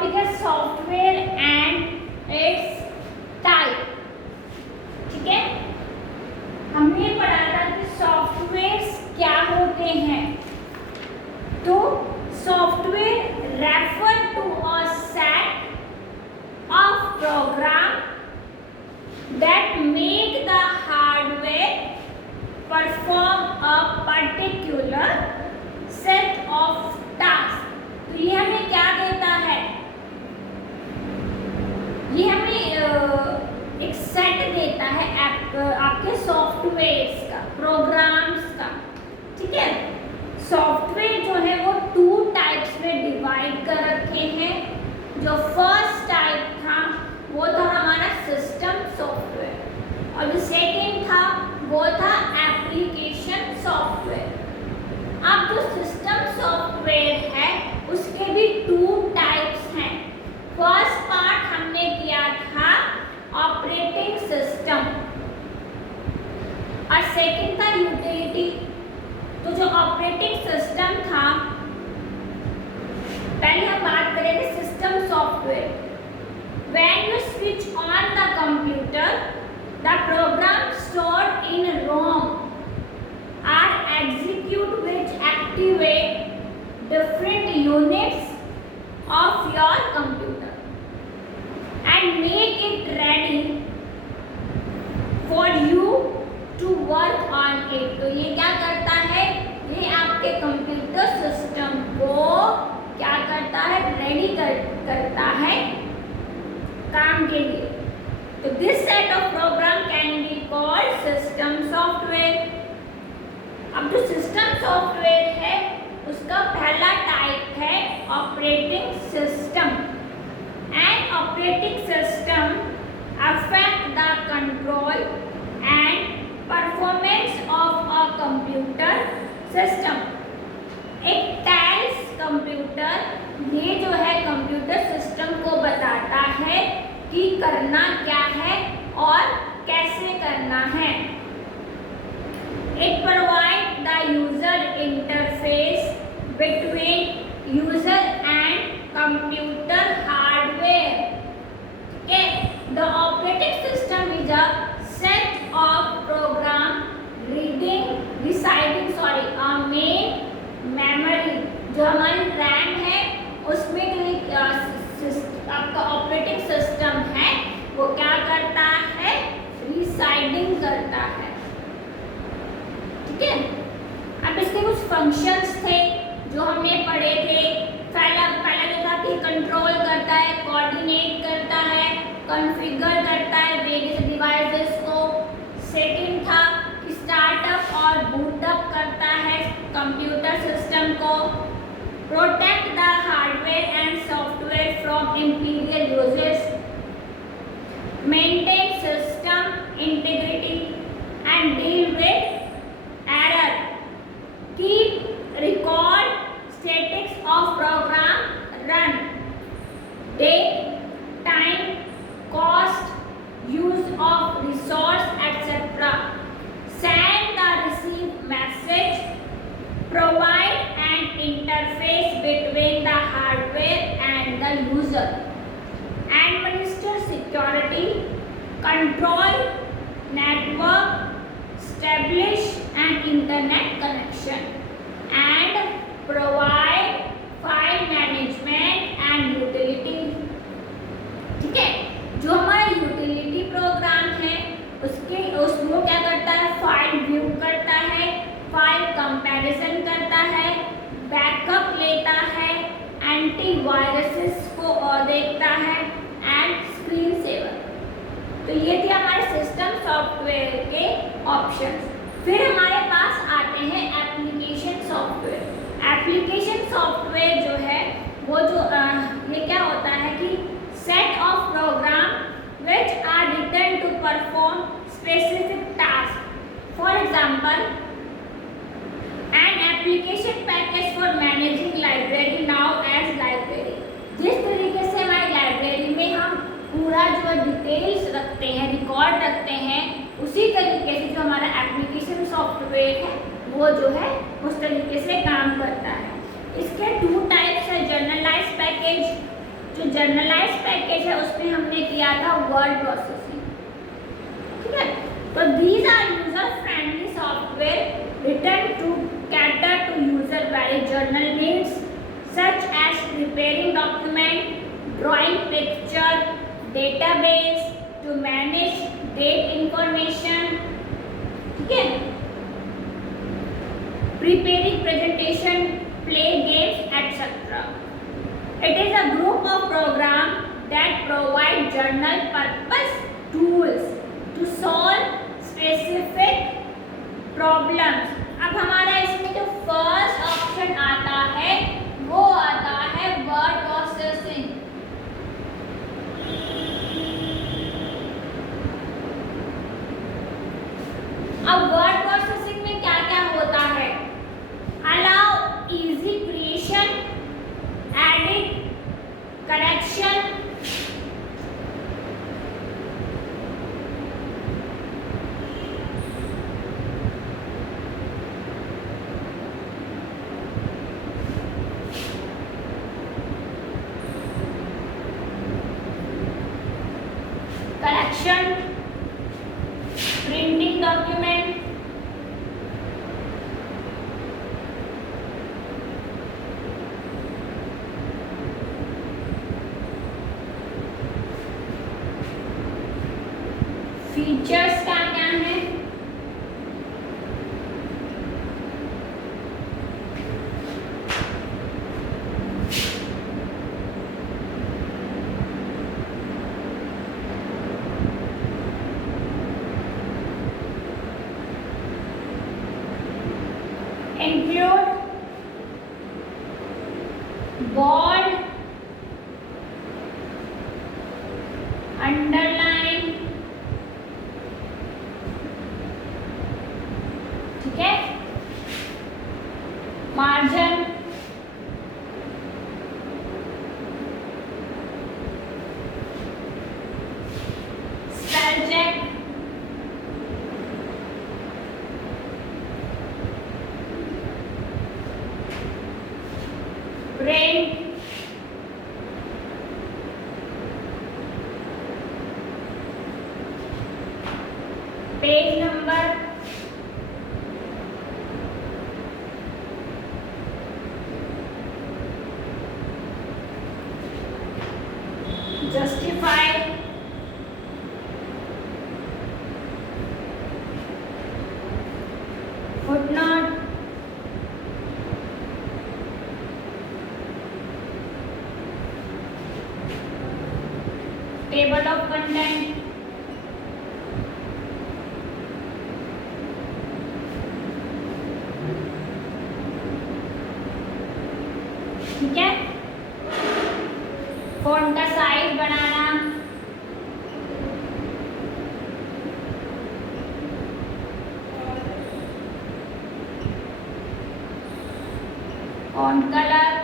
Topic है software and its type. ठीक है, हमने पढ़ा था कि सॉफ्टवेयर्स क्या होते हैं। तो software refer to a set of program that make the hardware perform a particular set of task. तो ये हमें क्या देता है, ये हमें एक सेट देता है आपके सॉफ्टवेयर्स का, प्रोग्राम्स का। ठीक है, सॉफ्टवेयर जो है वो 2 टाइप्स में डिवाइड कर रखे हैं। जो फर्स्ट टाइप था वो था हमारा सिस्टम सॉफ्टवेयर और जो सेकेंड था वो था एप्लीकेशन सॉफ्टवेयर। अब जो सिस्टम सॉफ्टवेयर है उसके भी 2 टाइप्स हैं। फर्स्ट पार्ट हमने किया था ऑपरेटिंग सिस्टम और सेकंड था यूटिलिटी। तो जो ऑपरेटिंग सिस्टम था, पहले हम बात करेंगे system software. When you switch on the computer, the program stored in ROM are execute which activate different units of your computer and make it ready for you to work on it। तो ये क्या करता है, ये आपके computer system को क्या करता है, रेडी करता है काम के लिए। तो this set of program can be called system software. अब जो सिस्टम सॉफ्टवेयर है उसका पहला टाइप है operating system. And operating system affect the control and performance of a computer system. एक टेल्स कंप्यूटर, ये जो है कंप्यूटर सिस्टम को बताता है कि करना क्या है और कैसे करना है। It provides the user interface between user and computer hardware. Okay, the operating system is a set of program residing a main memory। जो हमारी रैम है उसमें जो आपका ऑपरेटिंग सिस्टम है वो क्या करता है, रिसाइडिंग करता है। ठीक है, अब इसके कुछ फंक्शंस थे जो हमने पढ़े थे। पहला जो था कि कंट्रोल करता है, कोऑर्डिनेट करता है, कॉन्फ़िगर करता है वेरियस डिवाइसेस को। सेकंड था कि स्टार्टअप और बूटअप करता है कंप्यूटर सिस्टम को। Protect the hardware and software from interior uses, maintain system integrity and deal with error, keep record status of program run, date, time, cost, use of resource etcetera, send the receive message, provide an interface between the hardware and the user, administer security, control network, establish an internet connection, and provide file management and utility। ठीक है, जो हमारा utility programme है उसको क्या करता है, file view करता है, फाइल कंपैरिजन करता है, बैकअप लेता है, एंटीवायरसेस को देखता है एंड स्क्रीन सेवर। तो ये थे हमारे सिस्टम सॉफ्टवेयर के ऑप्शंस। फिर हमारे पास आते हैं एप्लीकेशन सॉफ्टवेयर। एप्लीकेशन सॉफ्टवेयर जो है वो जो ये क्या होता है कि set of program which are written to perform specific tasks. For example, an application package for managing library now as library। जिस तरीके से हमारी लाइब्रेरी में हम पूरा जो डिटेल्स रखते हैं, रिकॉर्ड रखते हैं, उसी तरीके से जो हमारा एप्लीकेशन सॉफ्टवेयर है वो जो है उस तरीके से काम करता है। इसके 2 टाइप्स है, जनरलाइज पैकेज जो जर्नलाइज पैकेज है उसमें हमने किया था वर्ड प्रोसेसिंग, ठीक है। तो these are user friendly software written to cater to user very journal needs such as preparing document, drawing picture, database to manage date information, ठीक है, preparing presentation, play games, etc. It is a group of program that provide journal purpose tools to solve specific problems. अब हमारा इसमें जो first option आता है वो आता है वर्ड प्रोसेसिंग। अब वर्ड प्रोसेसिंग में क्या क्या होता है? Allow easy creation, edit, correction, printing document, features क्या क्या है? include bold, underline, ठीक है, margin, spell check, print, page number, justify, footnote, table of content, ठीक है, फॉन्ट का साइज बनाना, फॉन्ट कलर,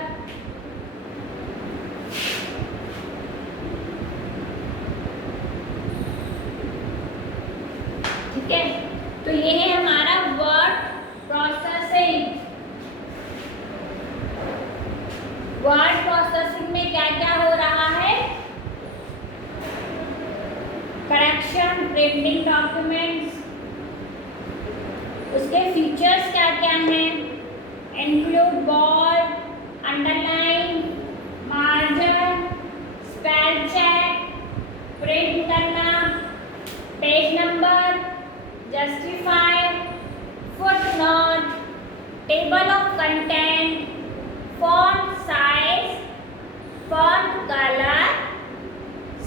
ठीक है। तो ये है हमारा वर्ड प्रोसेसिंग। वर्ड प्रोसेसिंग में क्या क्या हो रहा है? करेक्शन, प्रिंटिंग डॉक्यूमेंट्स, उसके फीचर्स क्या क्या हैं? Include bold, underline, margin, spell check, print करना, page number, justify, footnote, table of content, font size, font colour,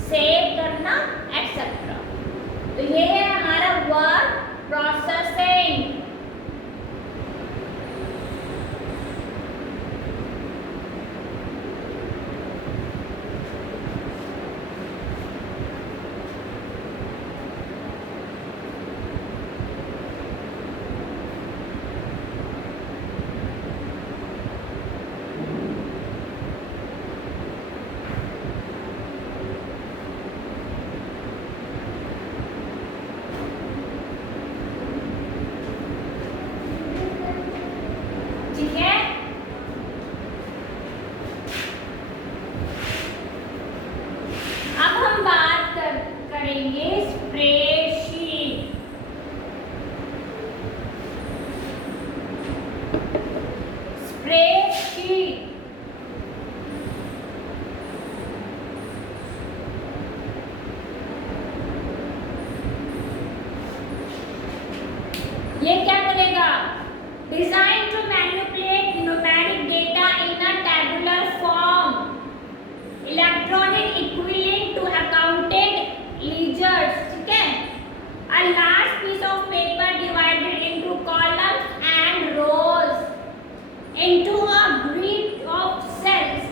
save करना, एक्सेट्रा। तो ये है हमारा वर्ड प्रोसेसिंग। स्प्रेडशीट, ये क्या करेगा? Design to manipulate numeric data in a tabular form, electronic equivalent to accounted ledgers, ठीक है। A large piece of paper divided into columns and rows into a grid of cells.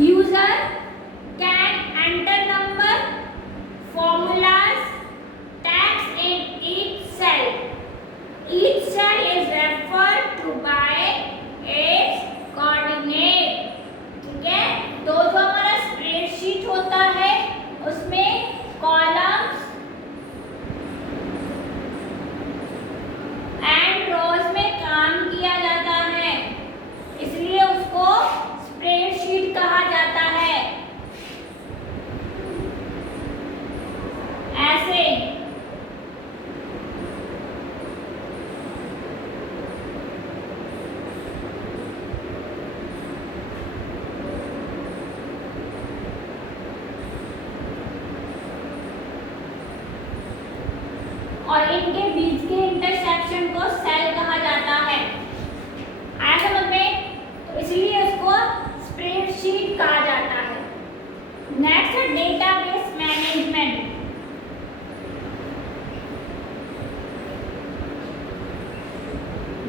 User can enter number, formulas, text in each cell. Each cell is referred to by its coordinate. ठीक है, तो जो हमारा spreadsheet होता है उसमें columns and रोज में काम किया जाता है, इसलिए उसको स्प्रेडशीट कहा जाता है। ऐसे और इनके बीच के इंटरसेक्शन को सेल कहा जाता है। आया समझ में? तो इसलिए उसको स्प्रेडशीट कहा जाता है। नेक्स्ट है डेटाबेस मैनेजमेंट।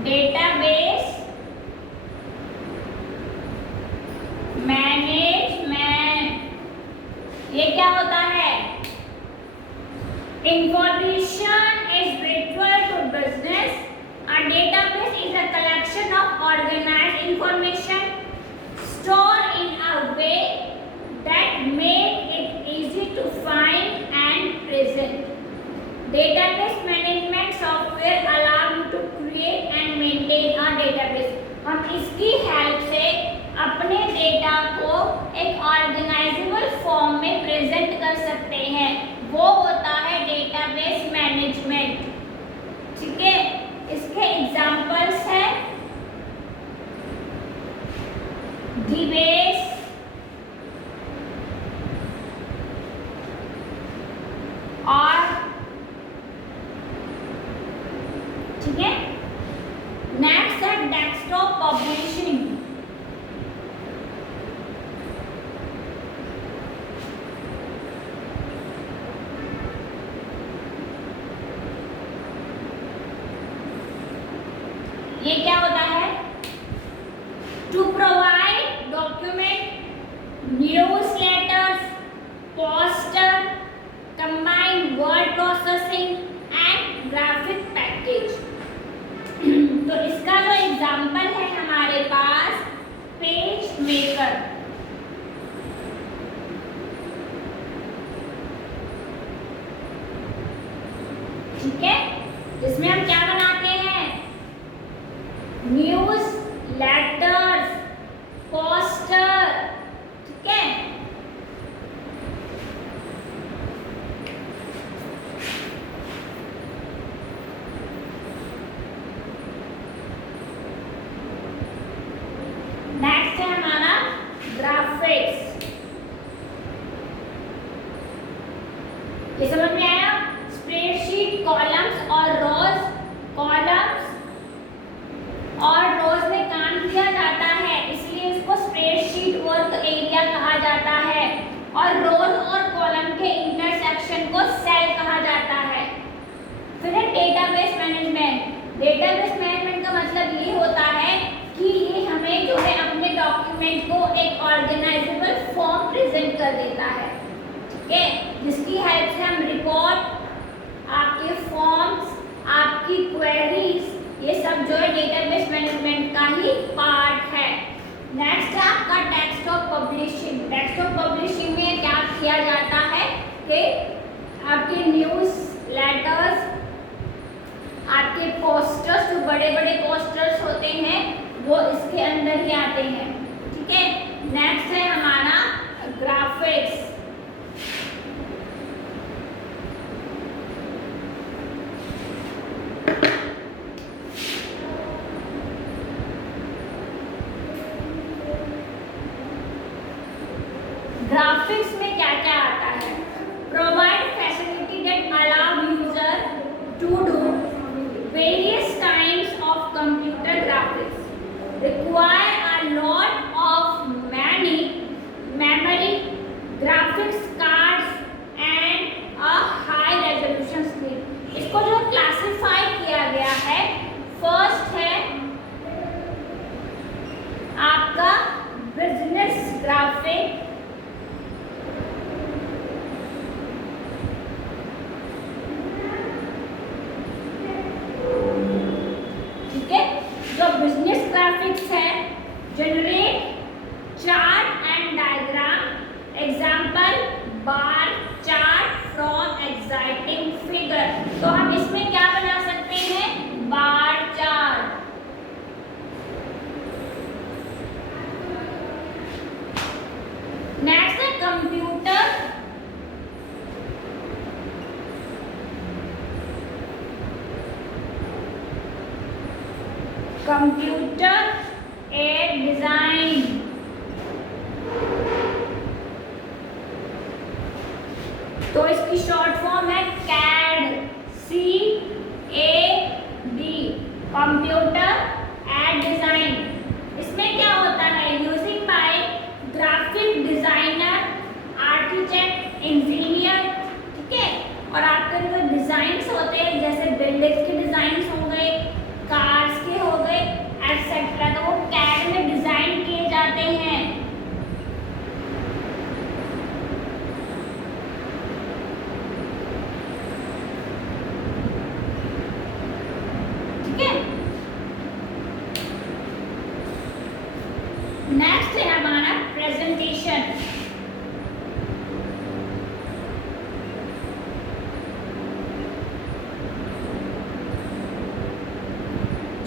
डेटाबेस मैनेजमेंट, ये क्या होता है? Information is vital to business. A database is a collection of organized information stored in a way that make it easy to find and present. Database management software allow you to create and maintain a database. हम इसकी help से अपने data को एक ऑर्गेनाइजेबल form में present कर सकते हैं, वो होता है डेटाबेस मैनेजमेंट। ठीक है, इसके एग्जांपल्स हैं DBase, और ठीक है। नेक्स्ट है डेस्कटॉप पब्लिशिंग। ये क्या होता है? To provide document, newsletters, poster, combined word processing and graphic package. तो इसका जो एग्जाम्पल है हमारे पास पेज मेकर। ठीक है, जिसमें हम क्या बनाते हैं? News letters, poster. ठीक है, नेक्स्ट है हमारा ग्राफिक्स। ये समझ में आया? स्प्रेडशीट कॉलम्स और रोज, कॉलम्स और रोज में काम किया जाता है, इसलिए इसको स्प्रेडशीट वर्क एरिया कहा जाता है, और रोज और कॉलम के इंटरसेक्शन को सेल कहा जाता है। फिर है डेटाबेस मैनेजमेंट। डेटाबेस मैनेजमेंट का मतलब ये होता है कि ये हमें जो है अपने डॉक्यूमेंट को एक ऑर्गेनाइजेबल फॉर्म प्रेजेंट कर देता है। ठीक है, जिसकी हेल्प से हम रिपोर्ट, आपके फॉर्म्स, आपकी क्वेरीज, ये सब जो है डेटाबेस मैनेजमेंट का ही पार्ट है। नेक्स्ट है आपका डेस्कटॉप पब्लिशिंग। डेस्कटॉप पब्लिशिंग में क्या किया जाता है कि आपके न्यूज लेटर्स, आपके पोस्टर्स, जो बड़े बड़े पोस्टर्स होते हैं वो इसके अंदर ही आते हैं। ठीक है, नेक्स्ट है हमारा graphics. to do various kinds of computer graphics require a lot of many memory, graphics cards and a high resolution screen. इसको जो क्लासिफाई किया गया है, फर्स्ट है आपका बिजनेस ग्राफिक, ठीक है। जो बिजनेस ग्राफिक्स है, generate chart and diagram, example bar chart from exciting figure. तो हम इसमें क्या बना सकते हैं, बार चार्ट। नेक्स्ट है कंप्यूटर एड डिजाइन, तो इसकी शॉर्ट फॉर्म है CAD, CAD, computer aid design. इसमें क्या होता है, using by graphic designer, architect, engineer, ठीक है। और आपके जो डिजाइन्स होते हैं, जैसे बिल्डिंग्स के डिजाइन्स हो गए, कार्स के हो गए, एटसेट्रा, तो वो CAD में डिजाइन किए जाते हैं। ठीक है। नेक्स्ट है हमारा प्रेजेंटेशन।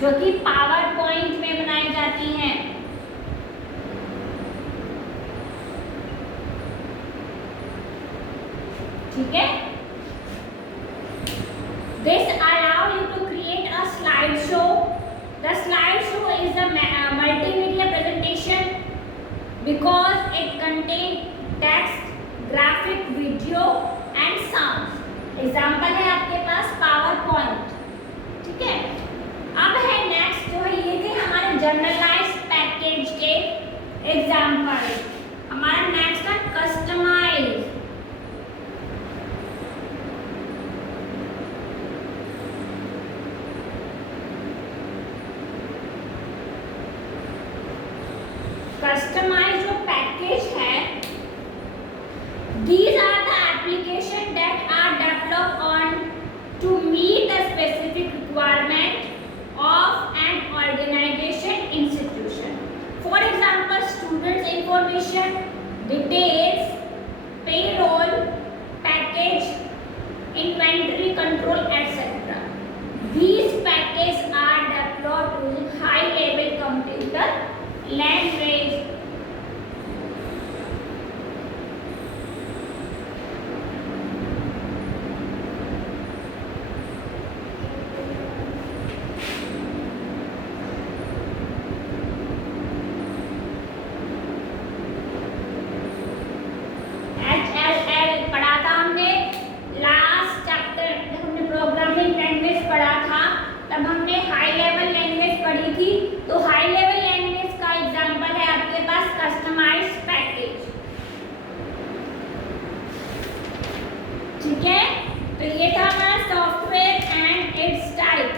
जो कि पावर पॉइंट में बनाई जाती हैं। ठीक है। This allow you to create a slideshow. The slideshow is a multimedia presentation because it contains text, graphic, video and sounds. Example है आपके पास पावर पॉइंट। ठीक है। अब है नेक्स्ट, जो है ये थे हमारे जर्नलाइज्ड पैकेज के एग्जाम्पल। हमारा नेक्स्ट है कस्टमाइज। कस्टमाइज जो पैकेज है, these are the application that are developed on to meet the specific requirement of an organization institution. For example, students information, details, payroll, package, inventory control, etc. These packages are developed using high level computer language. HLL पढ़ा था हमने last chapter, जब हमने programming language पढ़ा था तब हमने high level language पढ़ी थी। तो हाई लेवल लैंग्वेज का एग्जांपल है आपके पास कस्टमाइज्ड पैकेज। ठीक है। तो ये था हमारा software and its type.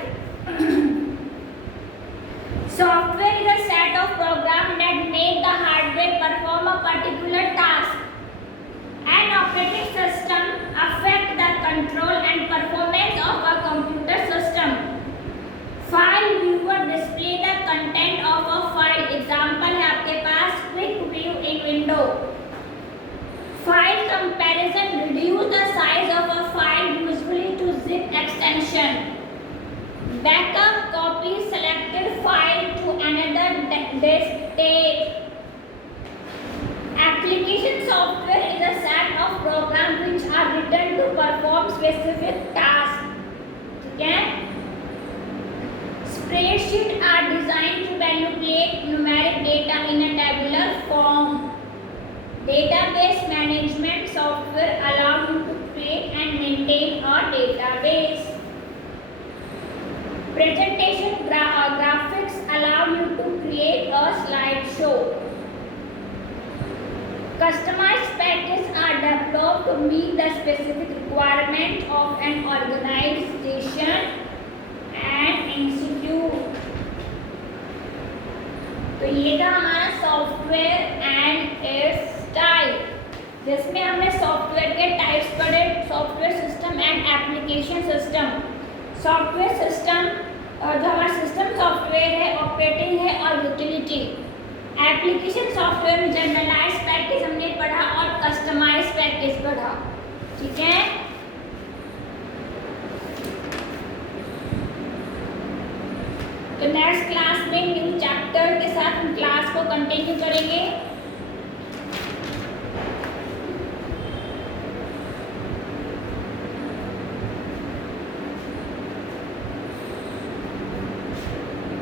Software is a set of program that make the hardware perform a particular task. An operating system affect the control and performance of a computer system. File viewer display the content of a file. Example है आपके पास quick view in window. File comparison reduce the size of a file usually to zip extension. Backup copy selected file to another desktop. Application software is a set of programs which are written to perform specific tasks. ठीक है। Spreadsheets are designed to manipulate numeric data in a tabular form. Database management software allow you to create and maintain a database. show. Customized packages are developed to meet the specific requirement of an organization and institute. तो ये था हमारा software and its type, जिसमें हमने software के types पढ़े, software system and application system. Software system जो हमारा सिस्टम सॉफ्टवेयर है, ऑपरेटिंग है और यूटिलिटी। एप्लीकेशन सॉफ्टवेयर में जनरलाइज पैकेज हमने पढ़ा और कस्टमाइज पैकेज पढ़ा, ठीक है। तो नेक्स्ट क्लास में न्यू चैप्टर के साथ हम क्लास को कंटिन्यू करेंगे।